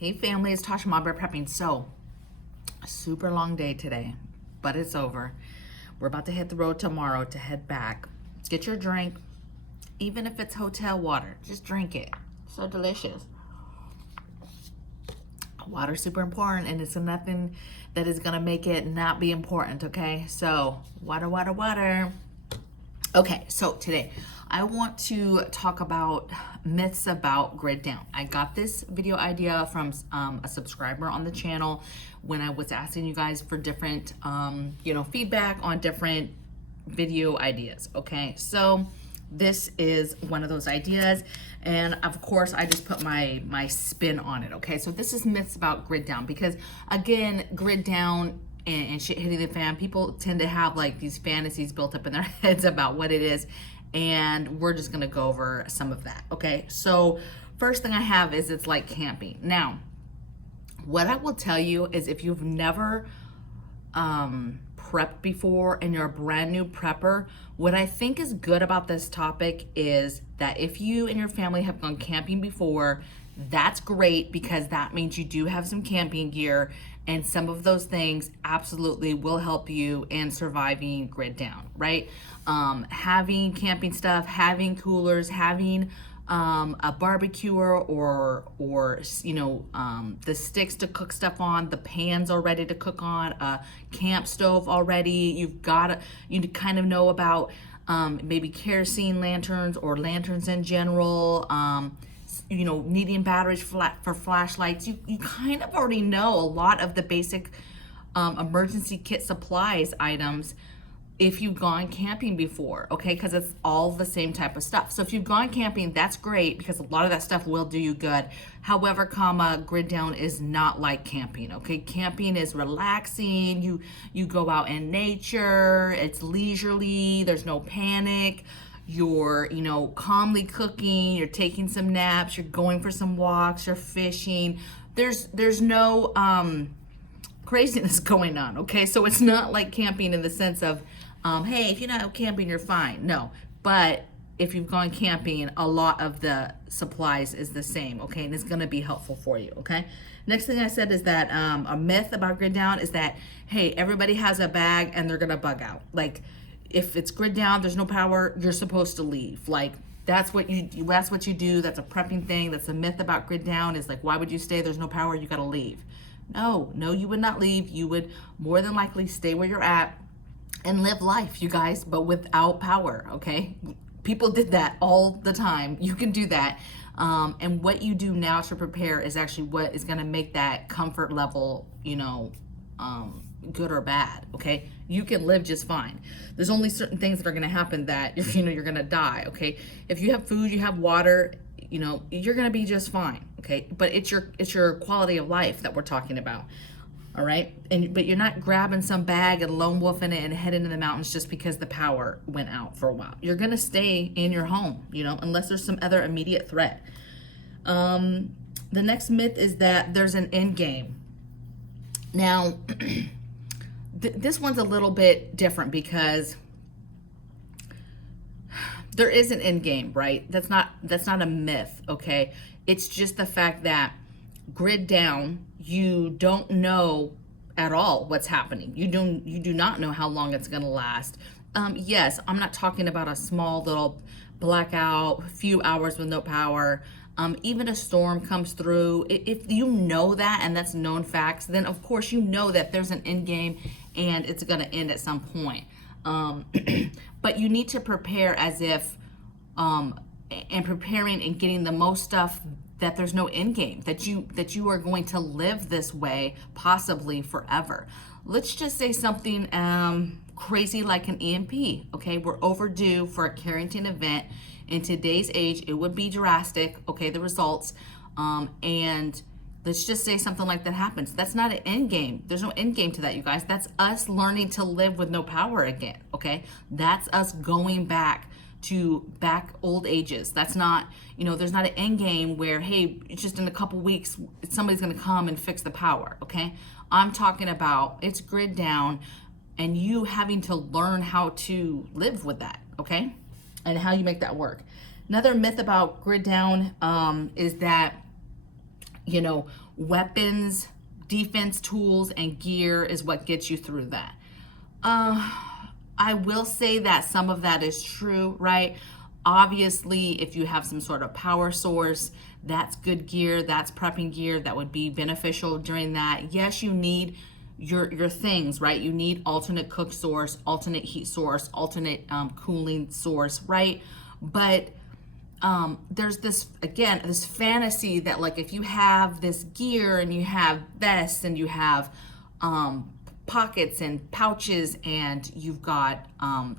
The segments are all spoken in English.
Hey family, it's Tasha MAMABEAR Prepping. So, a super long day today, but it's over. We're about to hit the road tomorrow to head back. Get your drink, even if it's hotel water, just drink it. So delicious. Water's super important, and it's nothing that is gonna make it not be important, okay? So, water, water, water. Okay, so today I want to talk about myths about grid down. I got this video idea from a subscriber on the channel when I was asking you guys for different, feedback on different video ideas. Okay, so this is one of those ideas, and of course I just put my spin on it. Okay, so this is myths about grid down, because again, grid down and shit hitting the fan, people tend to have like these fantasies built up in their heads about what it is, and we're just gonna go over some of that. Okay, so first thing I have is it's like camping. Now, what I will tell you is, if you've never prepped before and you're a brand new prepper, what I think is good about this topic is that if you and your family have gone camping before, that's great, because that means you do have some camping gear, and some of those things absolutely will help you in surviving grid down, right? Having camping stuff, having coolers, having a barbecuer or the sticks to cook stuff on, the pans all ready to cook on, a camp stove already. You kind of know about maybe kerosene lanterns or lanterns in general. Needing batteries for flashlights. You kind of already know a lot of the basic emergency kit supplies items if you've gone camping before, okay? Because it's all the same type of stuff. So if you've gone camping, that's great, because a lot of that stuff will do you good. However, grid down is not like camping, okay? Camping is relaxing. You go out in nature. It's leisurely. There's no panic. You're, calmly cooking, you're taking some naps, you're going for some walks, you're fishing. There's no craziness going on, okay? So it's not like camping in the sense of, hey, if you're not camping, you're fine. No, but if you've gone camping, a lot of the supplies is the same, okay? And it's gonna be helpful for you, okay? Next thing I said is that a myth about grid down is that, hey, everybody has a bag and they're gonna bug out. Like, if it's grid down, there's no power, you're supposed to leave. Like, that's what you do. That's a prepping thing. That's a myth about grid down, is like, why would you stay? There's no power, you gotta leave. No, you would not leave. You would more than likely stay where you're at and live life, you guys, but without power, okay? People did that all the time. You can do that. And what you do now to prepare is actually what is gonna make that comfort level, good or bad, okay? You can live just fine. There's only certain things that are gonna happen that you're gonna die, okay? If you have food, you have water, you're gonna be just fine, okay? But it's your quality of life that we're talking about, all right? But you're not grabbing some bag and lone wolfing it and heading to the mountains just because the power went out for a while. You're gonna stay in your home, unless there's some other immediate threat. The next myth is that there's an end game. Now, this one's a little bit different, because there is an end game, right? That's not a myth, okay? It's just the fact that grid down, you don't know at all what's happening. You do not know how long it's gonna last. Yes, I'm not talking about a small little blackout, few hours with no power. Even a storm comes through. If you know that, and that's known facts, then of course you know that there's an end game and it's gonna end at some point. But you need to prepare as if, and preparing and getting the most stuff, that there's no end game, that you are going to live this way possibly forever. Let's just say something crazy like an EMP, okay? We're overdue for a Carrington event. In today's age, it would be drastic, okay, the results, and let's just say something like that happens. That's not an end game. There's no end game to that, you guys. That's us learning to live with no power again, okay? That's us going back to old ages. That's not, there's not an end game where, hey, it's just in a couple weeks, somebody's gonna come and fix the power, okay? I'm talking about, it's grid down, and you having to learn how to live with that, okay? And how you make that work. Another myth about grid down is that weapons, defense tools, and gear is what gets you through that. I will say that some of that is true, right? Obviously, if you have some sort of power source, that's good gear, that's prepping gear that would be beneficial during that. Yes, you need your things, right? You need alternate cook source, alternate heat source, alternate cooling source, right? But there's this, again, this fantasy that like if you have this gear and you have vests and you have pockets and pouches and you've got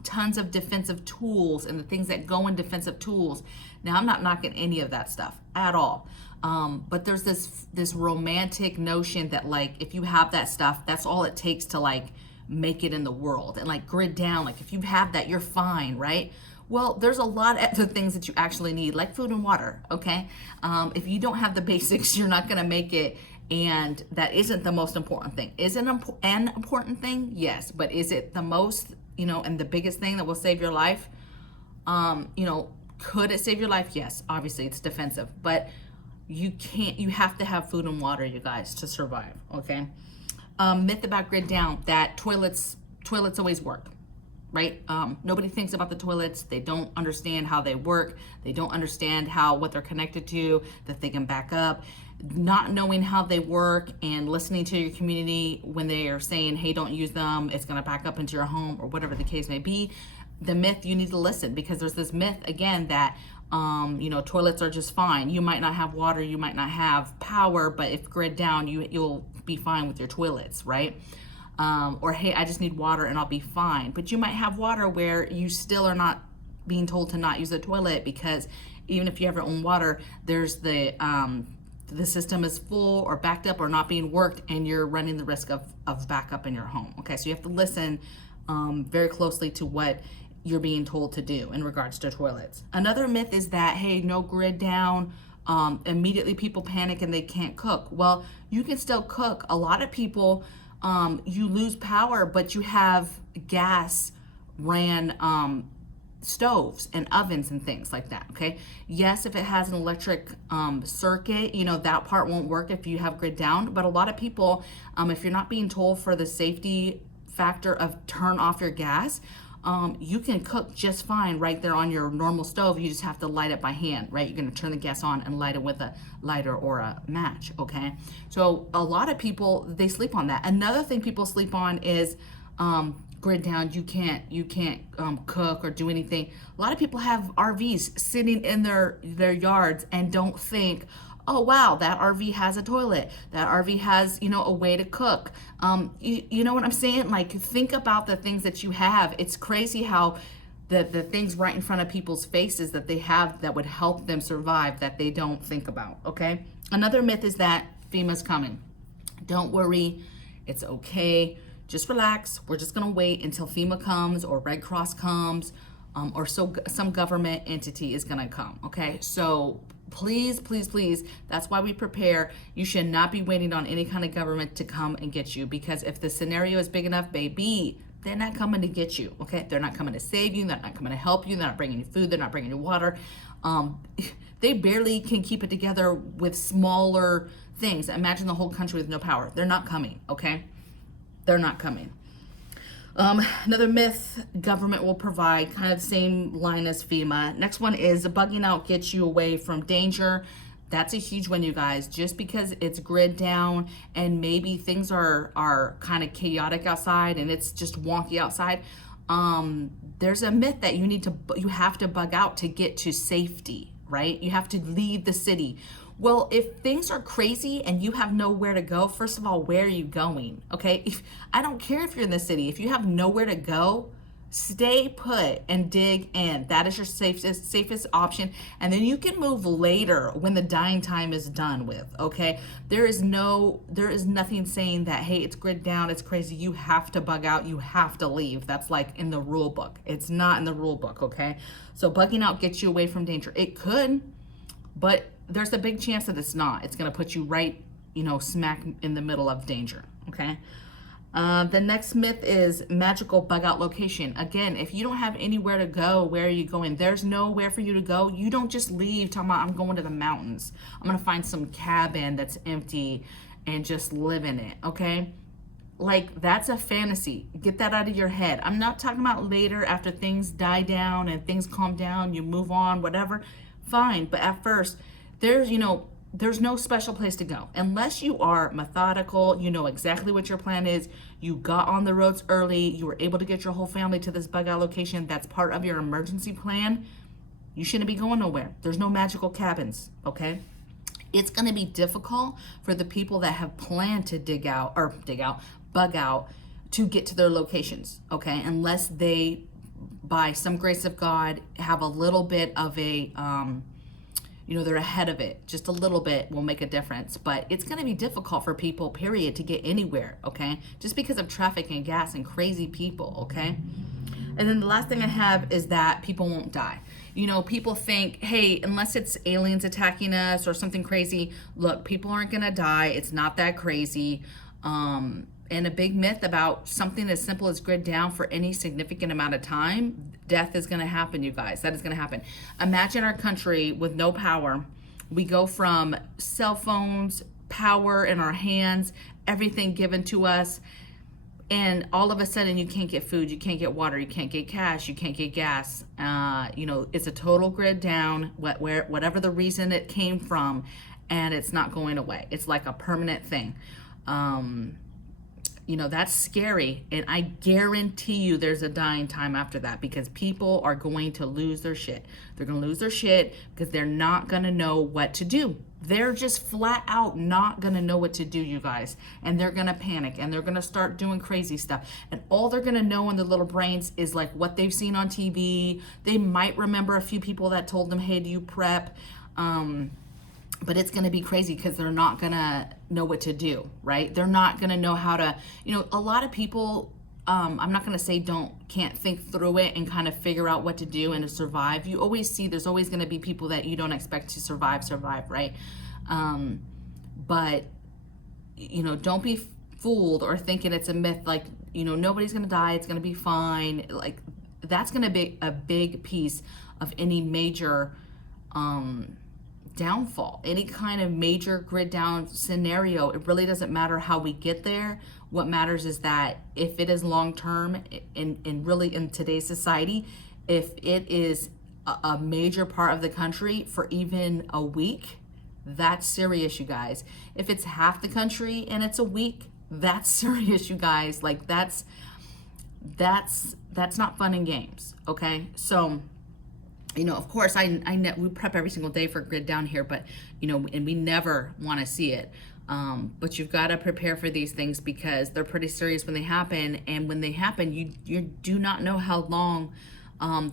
tons of defensive tools and the things that go in defensive tools. Now, I'm not knocking any of that stuff at all. But there's this romantic notion that like if you have that stuff, that's all it takes to like make it in the world and like grid down. Like if you have that, you're fine, right? Well, there's a lot of the things that you actually need, like food and water, okay? If you don't have the basics, you're not gonna make it, and that isn't the most important thing. Is it an important thing? Yes, but is it the most, and the biggest thing that will save your life? Could it save your life? Yes, obviously it's defensive, but you have to have food and water, you guys, to survive, okay? Myth about grid down, that toilets always work. Right? Nobody thinks about the toilets. They don't understand how they work. They don't understand what they're connected to, that they can back up. Not knowing how they work and listening to your community when they are saying, hey, don't use them, it's gonna back up into your home, or whatever the case may be. The myth, you need to listen, because there's this myth, again, that toilets are just fine. You might not have water, you might not have power, but if grid down, you'll be fine with your toilets, right? Or hey, I just need water and I'll be fine. But you might have water where you still are not being told to not use the toilet, because even if you have your own water, there's the system is full or backed up or not being worked, and you're running the risk of backup in your home. Okay, so you have to listen very closely to what you're being told to do in regards to toilets. Another myth is that, hey, no grid down, immediately people panic and they can't cook. Well, you can still cook. A lot of people, you lose power, but you have gas ran stoves and ovens and things like that, okay? Yes, if it has an electric circuit, that part won't work if you have grid down, but a lot of people, if you're not being told for the safety factor of turn off your gas, you can cook just fine right there on your normal stove. You just have to light it by hand, right? You're gonna turn the gas on and light it with a lighter or a match, okay? So a lot of people, they sleep on that. Another thing people sleep on is grid down. You can't cook or do anything. A lot of people have RVs sitting in their yards and don't think, oh wow, that RV has a toilet, that RV has a way to cook. You know what I'm saying? Like, think about the things that you have. It's crazy how the things right in front of people's faces that they have that would help them survive that they don't think about, okay? Another myth is that FEMA's coming. Don't worry, it's okay, just relax. We're just gonna wait until FEMA comes or Red Cross comes, or some government entity is gonna come, okay? So please, please, please, that's why we prepare. You should not be waiting on any kind of government to come and get you, because if the scenario is big enough, baby, they're not coming to get you, okay? They're not coming to save you. They're not coming to help you. They're not bringing you food. They're not bringing you water. They barely can keep it together with smaller things. Imagine the whole country with no power. They're not coming, okay? They're not coming. Another myth, government will provide, kind of the same line as FEMA. Next one is bugging out gets you away from danger. That's a huge one, you guys. Just because it's grid down and maybe things are kind of chaotic outside and it's just wonky outside, there's a myth that you have to bug out to get to safety, right? You have to leave the city. Well, if things are crazy and you have nowhere to go, first of all, where are you going? Okay, I don't care if you're in the city. If you have nowhere to go, stay put and dig in. That is your safest option. And then you can move later when the dying time is done with, okay? There is nothing saying that, hey, it's grid down, it's crazy, you have to bug out, you have to leave. That's like in the rule book. It's not in the rule book, okay? So bugging out gets you away from danger. It could, but there's a big chance that it's not. It's gonna put you right, smack in the middle of danger, okay? The next myth is magical bug out location. Again, if you don't have anywhere to go, where are you going? There's nowhere for you to go. You don't just leave talking about, I'm going to the mountains. I'm going to find some cabin that's empty and just live in it, okay? Like, that's a fantasy. Get that out of your head. I'm not talking about later after things die down and things calm down, you move on, whatever. Fine, but at first, there's no special place to go. Unless you are methodical, you know exactly what your plan is, you got on the roads early, you were able to get your whole family to this bug out location, that's part of your emergency plan, you shouldn't be going nowhere. There's no magical cabins, okay? It's gonna be difficult for the people that have planned to bug out, to get to their locations, okay? Unless they, by some grace of God, have a little bit of a, they're ahead of it. Just a little bit will make a difference. But it's going to be difficult for people, period, to get anywhere, okay? Just because of traffic and gas and crazy people, okay? And then the last thing I have is that people won't die. People think, hey, unless it's aliens attacking us or something crazy, look, people aren't going to die. It's not that crazy. And a big myth about something as simple as grid down for any significant amount of time, death is gonna happen, you guys. That is gonna happen. Imagine our country with no power. We go from cell phones, power in our hands, everything given to us, and all of a sudden you can't get food, you can't get water, you can't get cash, you can't get gas. It's a total grid down, whatever the reason it came from, and it's not going away. It's like a permanent thing. That's scary, and I guarantee you there's a dying time after that, because people are going to lose their shit. They're going to lose their shit because they're not going to know what to do. They're just flat out not going to know what to do, you guys, and they're going to panic, and they're going to start doing crazy stuff, and all they're going to know in their little brains is like what they've seen on TV. They might remember a few people that told them, hey, do you prep? But it's going to be crazy because they're not going to know what to do, right? They're not going to know how to, a lot of people, I'm not going to say can't think through it and kind of figure out what to do and to survive. You always see there's always going to be people that you don't expect to survive, right? But, don't be fooled or thinking it's a myth, like, nobody's going to die, it's going to be fine. Like, that's going to be a big piece of any major, downfall, any kind of major grid down scenario. It really doesn't matter how we get there. What matters is that if it is long term in really in today's society, if it is a major part of the country for even a week, that's serious, you guys. If it's half the country and it's a week, that's serious, you guys. Like, that's not fun and games, okay? So of course, we prep every single day for grid down here, but, and we never want to see it. But you've got to prepare for these things because they're pretty serious when they happen. And when they happen, you do not know how long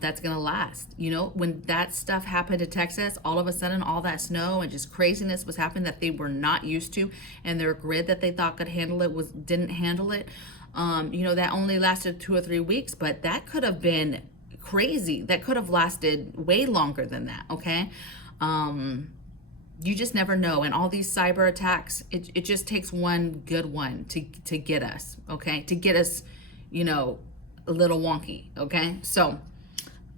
that's going to last. When that stuff happened to Texas, all of a sudden, all that snow and just craziness was happening that they were not used to. And their grid that they thought could handle it didn't handle it. That only lasted 2 or 3 weeks, but that could have been crazy. That could have lasted way longer than that, okay? You just never know. And all these cyber attacks, it just takes one good one to get us, okay? To get us, a little wonky, okay? So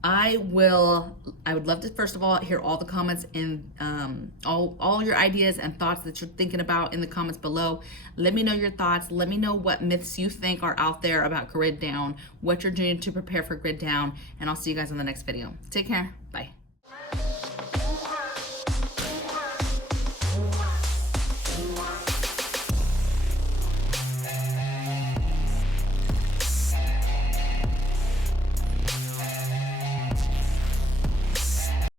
I would love to, first of all, hear all the comments and all your ideas and thoughts that you're thinking about in the comments below. Let me know your thoughts. Let me know what myths you think are out there about grid down, what you're doing to prepare for grid down, and I'll see you guys on the next video. Take care. Bye.